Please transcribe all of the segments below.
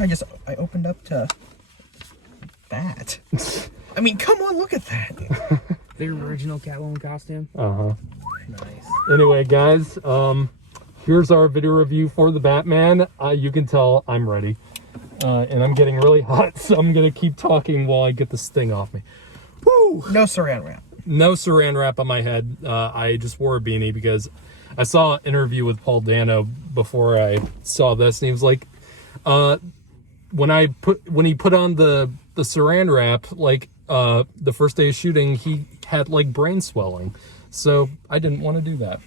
I opened up to that. I mean, come on, look at that. The original Catwoman costume. Nice. Anyway, guys, here's our video review for the Batman. You can tell I'm ready. And I'm getting really hot, so I'm going to keep talking while I get this thing off me. Woo! No saran wrap. No saran wrap on my head. I just wore a beanie because I saw an interview with Paul Dano before I saw this, and he was like, when he put on the saran wrap, like, the first day of shooting, he had, like, brain swelling. So I didn't want to do that,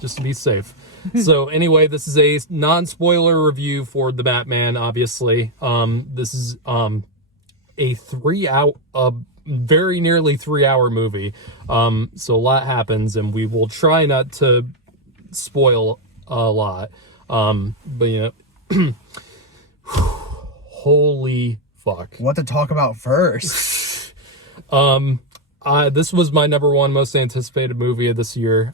just to be safe. So anyway, this is a non-spoiler review for the Batman, obviously. This is a very nearly 3-hour movie. So a lot happens, and we will try not to spoil a lot. But, you know, holy fuck. What to talk about first? This was my number one most anticipated movie of this year.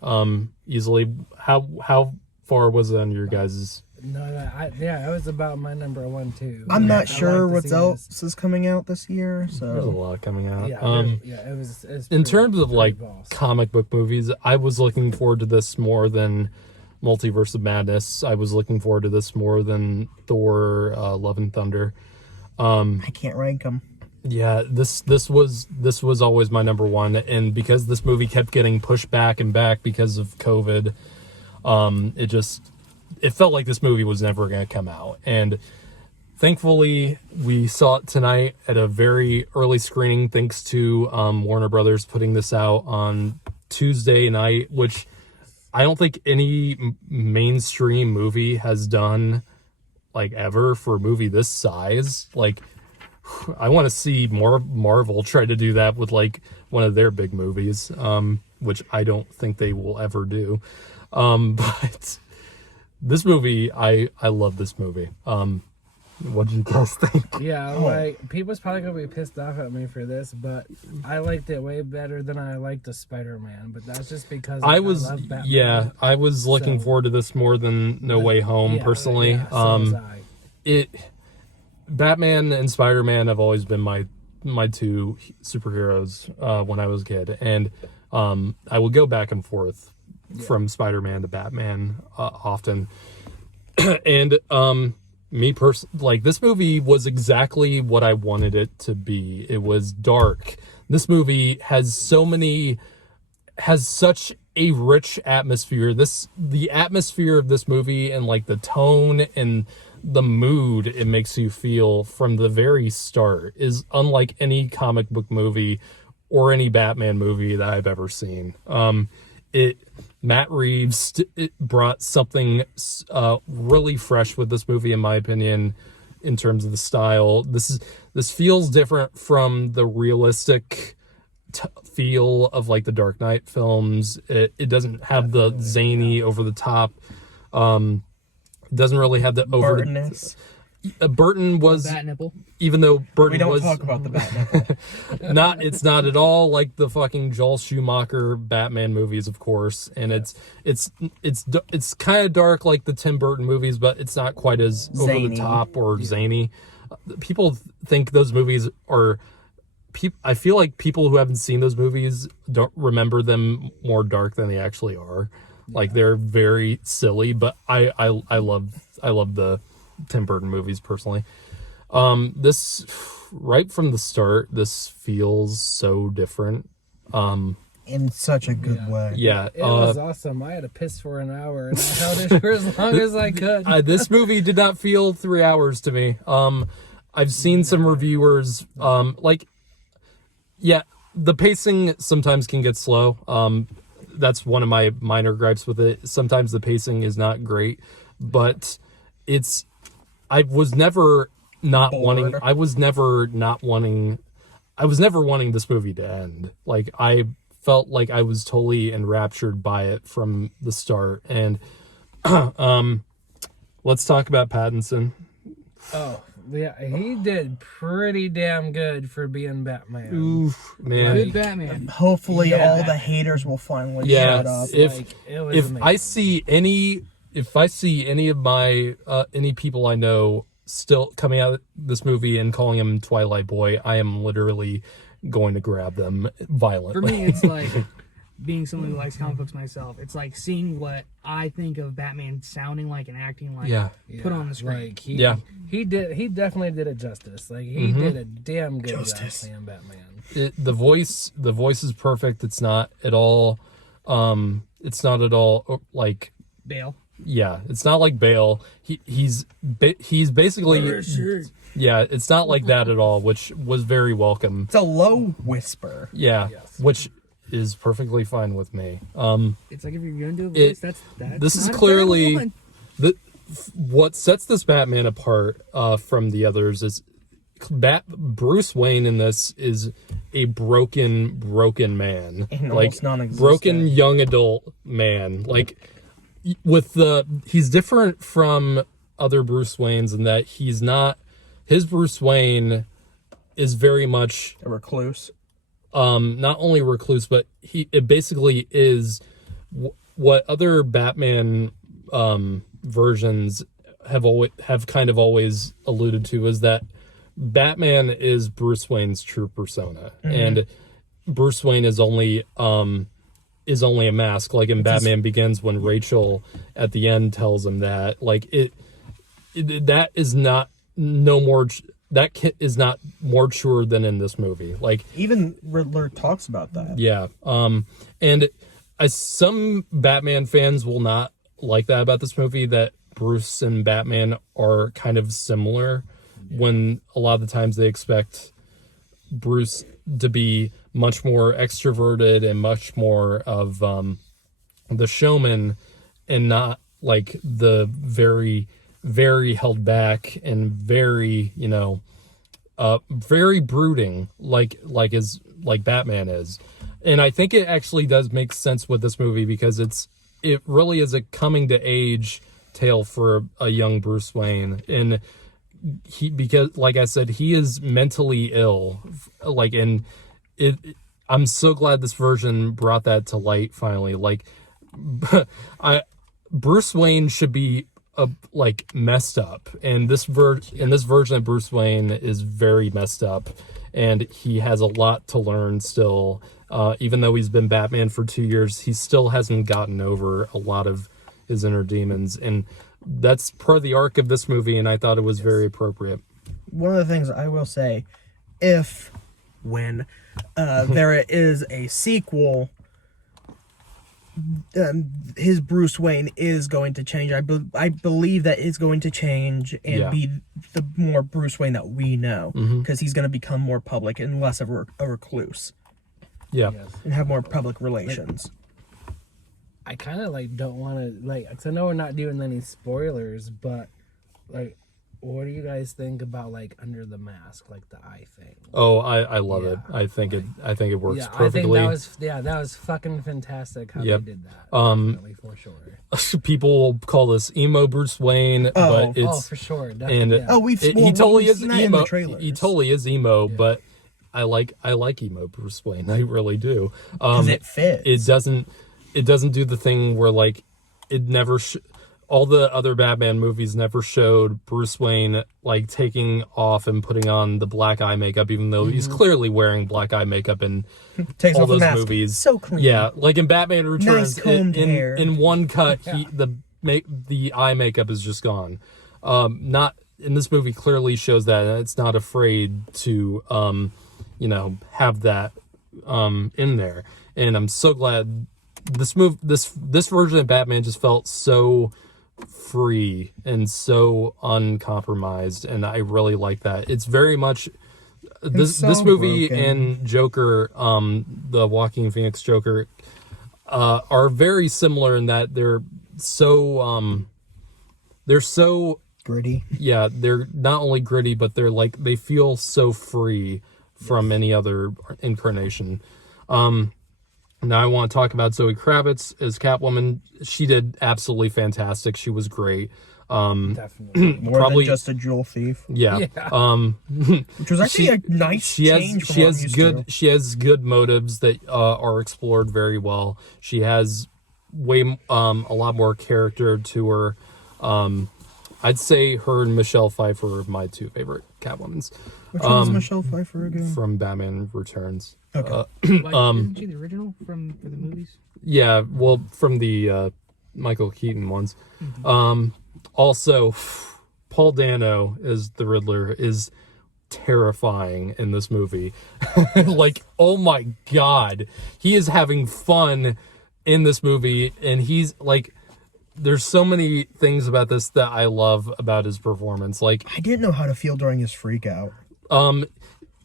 Easily. How far was it on your guys's? No, it was about my number one too. I'm not sure what else is coming out this year, so There's a lot coming out. It was in terms of like boss. comic book movies, I was looking forward to this more than Multiverse of Madness. I was looking forward to this more than Thor: Love and Thunder. I can't rank them. Yeah, this was always my number one, and because this movie kept getting pushed back and back because of COVID, it felt like this movie was never going to come out. And thankfully, we saw it tonight at a very early screening, thanks to Warner Brothers putting this out on Tuesday night, which I don't think any mainstream movie has done, like, ever for a movie this size. Like, I want to see more Marvel try to do that with, like, one of their big movies, which I don't think they will ever do. But this movie, I love this movie. What did you guys think? Yeah, like, people's probably gonna be pissed off at me for this, but I liked it way better than I liked the Spider-Man. But that's just because I love Batman. I was looking forward to this more than No Way Home, personally. Yeah, so was I. Batman and Spider-Man have always been my two superheroes when I was a kid, and I would go back and forth from Spider-Man to Batman often. And me personally, like, this movie was exactly what I wanted it to be. It was dark. This movie has such a rich atmosphere. The atmosphere of this movie, and like the tone and the mood it makes you feel from the very start, is unlike any comic book movie or any Batman movie that I've ever seen. Matt Reeves brought something really fresh with this movie, in my opinion, in terms of the style. This feels different from the realistic feel of, like, the Dark Knight films. It doesn't have the zany, over the top. It doesn't really have the over. Burton-ness. Burton was, Bat nipple. Even though Burton We don't was talk about the bat nipple. it's not at all like the fucking Joel Schumacher Batman movies, of course, and it's kind of dark like the Tim Burton movies, but it's not quite as Zany. over the top or zany. People think those movies are. I feel like people who haven't seen those movies don't remember them more dark than they actually are. Like, they're very silly, but I love the Tim Burton movies personally. This, right from the start, this feels so different. In such a good way. Yeah. It was awesome. I had to piss for an hour, and I held it for as long as I could. This movie did not feel 3 hours to me. I've seen some reviewers, the pacing sometimes can get slow. That's one of my minor gripes with it. Sometimes the pacing is not great, but I was never wanting this movie to end. Like, I felt like I was totally enraptured by it from the start. And let's talk about Pattinson. Oh, yeah, he did pretty damn good for being Batman. Oof, man. Good Batman. Hopefully all the haters will finally shut up. If I see any of my any people I know still coming out of this movie and calling him Twilight Boy, I am literally going to grab them violently. For me, it's like being someone who likes comic books myself. It's like seeing what I think of Batman sounding like and acting like put on the screen. Like he definitely did it justice. Like he did a damn good job playing Batman. The voice is perfect. It's not at all like Bale. Yeah, it's not like Bale. He's basically it's not like that at all, which was very welcome. It's a low whisper. Yeah, which is perfectly fine with me. It's like if you're gonna do a voice, that's this is not a clearly terrible one. what sets this Batman apart from the others is Bruce Wayne in this is a broken man, And like almost non-existent. broken young adult man. Like he's different from other Bruce Waynes in that his Bruce Wayne is very much A recluse. not only recluse, but it basically is what other Batman versions have kind of always alluded to, is that Batman is Bruce Wayne's true persona, and Bruce Wayne is only a mask. Like in Batman Begins, when Rachel at the end tells him that, like that is not more true than in this movie. Like Even Riddler talks about that. yeah, and some Batman fans will not like that about this movie, that Bruce and Batman are kind of similar, when a lot of the times they expect Bruce to be much more extroverted and much more of the showman, and not like the very, very held back and very, very brooding like Batman is. And I think it actually does make sense with this movie, because it really is a coming to age tale for a young Bruce Wayne. And because like I said, he is mentally ill, like, and I'm so glad this version brought that to light finally. Like Bruce Wayne should be like messed up, and this version of Bruce Wayne is very messed up, and he has a lot to learn still. Even though he's been Batman for 2 years, he still hasn't gotten over a lot of his inner demons, and that's part of the arc of this movie, and I thought it was very appropriate. One of the things I will say, when there is a sequel, his Bruce Wayne is going to change. I believe that it's going to change and be the more Bruce Wayne that we know, because he's going to become more public and less of a recluse. Yeah. Yes. And have more public relations. I kind of like don't want to cause I know we're not doing any spoilers, but like, what do you guys think about like Under the Mask, like the eye thing? Oh, I love it. I think it works perfectly. I think that was fucking fantastic how they did that. Definitely, for sure. People will call this emo Bruce Wayne, but it's for sure. And he totally is emo. He totally is emo, but I like emo Bruce Wayne. I really do. Because it fits. It doesn't do the thing where like it never. All the other Batman movies never showed Bruce Wayne like taking off and putting on the black eye makeup, even though he's clearly wearing black eye makeup in all those movies. So clean. Yeah, like in Batman Returns, Nice combed hair. in one cut, the eye makeup is just gone. Not in this movie. Clearly shows that it's not afraid to have that in there, and I'm so glad this version of Batman just felt so free and so uncompromised, and I really like that. It's very much this movie broken. And Joker, the Joaquin Phoenix Joker, are very similar in that they're so gritty. Yeah, they're not only gritty, but they feel so free from any other incarnation. Now I want to talk about Zoe Kravitz as Catwoman. She did absolutely fantastic. She was great. Definitely. More than just a jewel thief. Yeah. Which was actually a nice change from what I'm used to. She has good motives that are explored very well. She has a lot more character to her. I'd say her and Michelle Pfeiffer are my two favorite Catwomans. Which one's Michelle Pfeiffer again? From Batman Returns. Okay. Isn't she the original for the movies? Yeah, well, from the Michael Keaton ones. Also, Paul Dano as the Riddler is terrifying in this movie. Like, oh my god, he is having fun in this movie, and he's like, there's so many things about this that I love about his performance. Like, I didn't know how to feel during his freak out.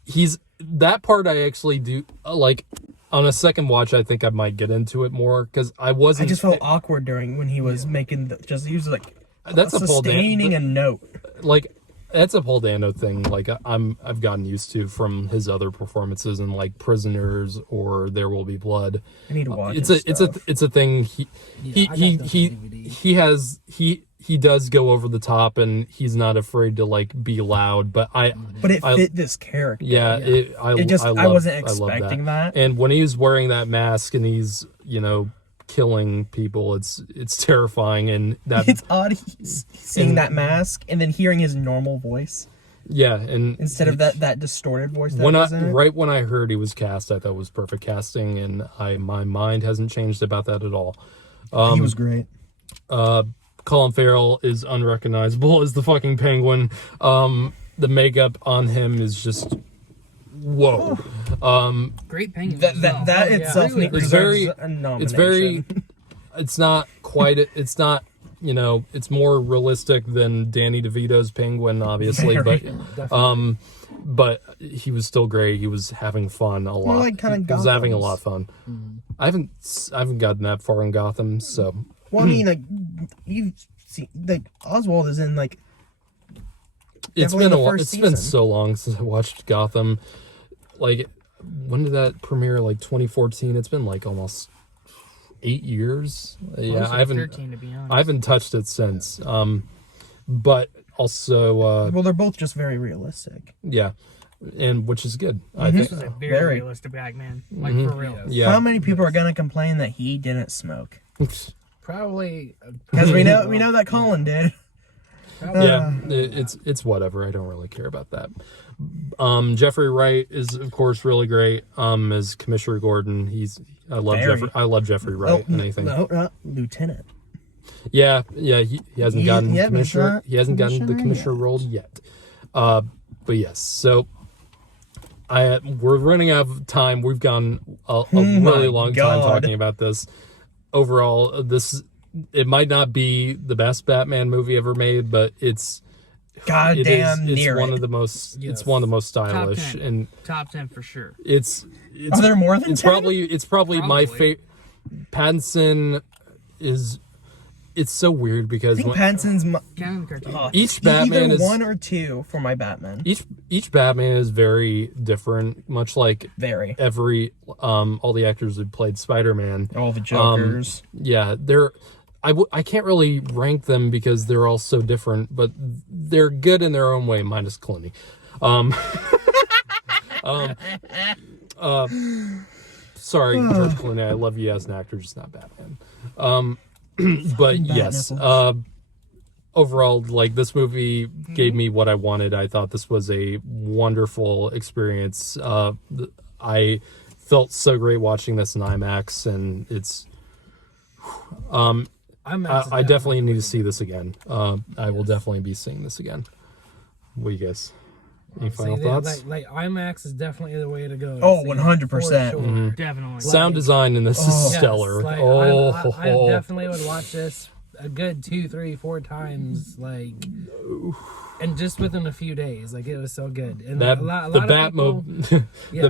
he's that part I actually do like. On a second watch, I think I might get into it more because I just felt awkward during when he was making he was like that's sustaining a note. Like, that's a Paul Dano thing. Like, I've gotten used to from his other performances in like Prisoners or There Will Be Blood. I need to watch it's a thing. He does go over the top, and he's not afraid to like be loud. But it fit this character. Yeah, I wasn't expecting that. And when he's wearing that mask and he's killing people, it's terrifying. And that it's odd seeing that mask and then hearing his normal voice. Yeah, and instead of that distorted voice. Right when I heard he was cast, I thought it was perfect casting, and my mind hasn't changed about that at all. He was great. Colin Farrell is unrecognizable as the fucking Penguin. The makeup on him is just whoa. Great Penguin. That itself deserves a nomination. It's not quite. It's not. It's more realistic than Danny DeVito's Penguin, obviously, but he was still great. He was having fun a lot. He was having a lot of fun. Mm-hmm. I haven't gotten that far in Gotham, so. Well, I mean, like, you've seen, like, Oswald is in, like, it's been so long since I watched Gotham. Like, when did that premiere? Like 2014. It's been like almost 8 years. Yeah, I haven't 13, to be honest. I haven't touched it since. But also, well, they're both just very realistic. Yeah, and which is good. Mm-hmm. I think This is a very realistic Batman, like for real. Yeah. How many people are gonna complain that he didn't smoke? Probably Because we know that Colin did. Yeah, it's whatever. I don't really care about that. Jeffrey Wright is of course really great. As Commissioner Gordon, I love Jeffrey Wright. Lieutenant. Yeah. He hasn't gotten the commissioner. He hasn't gotten the commissioner role yet. But yes, so we're running out of time. We've gone a really long time talking about this. Overall, it might not be the best Batman movie ever made, but it's one of the most. Yes. It's one of the most stylish and top 10 for sure. Are there more than 10? It's probably my favorite. Pattinson is. It's so weird because I think Pattinson's each Batman either is 1 or 2 for my Batman. Each Batman is very different, much like every all the actors who played Spider-Man, all the Jokers. Yeah, I can't really rank them because they're all so different, but they're good in their own way, minus Clooney. Sorry, George Clooney, I love you as an actor, just not Batman. But yes, overall, like, this movie gave me what I wanted. I thought this was a wonderful experience. I felt so great watching this in IMAX, and it's. I definitely need to see this again. I will definitely be seeing this again. What do you guys? Any final thoughts? Like IMAX is definitely the way to go. 100%. Sure. Definitely. Sound design in this is stellar. Yes, I definitely would watch this a good 2, 3, 4 times, like, and just within a few days. Like, it was so good. And the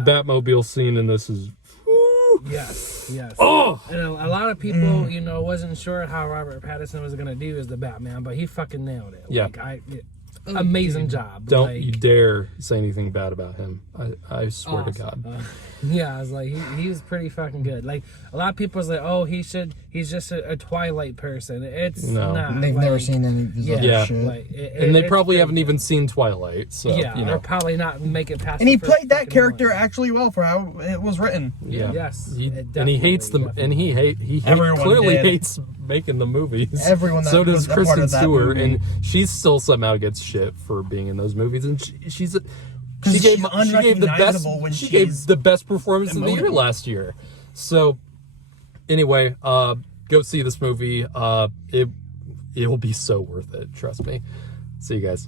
Batmobile scene in this is. Yes. Oh! And a lot of people, wasn't sure how Robert Pattinson was gonna do as the Batman, but he fucking nailed it. Yeah. Amazing job. Don't you dare say anything bad about him. I swear to God. I was like, he was pretty fucking good. Like, a lot of people was like, oh, he's just a Twilight person. It's not. They've never seen any of his shit. Like, and they probably haven't even seen Twilight. So, they're probably not make it past. And he played that character actually well for how it was written. Yeah. Yes. And he hates them. And he clearly hates making the movies. Everyone that so does was a part Kristen of that Stewart, movie. and she still somehow gets shit for being in those movies, and she gave unrecognizable when she gave she's the best performance of the year emoting. last year. So anyway, go see this movie. It will be so worth it. Trust me. See you guys.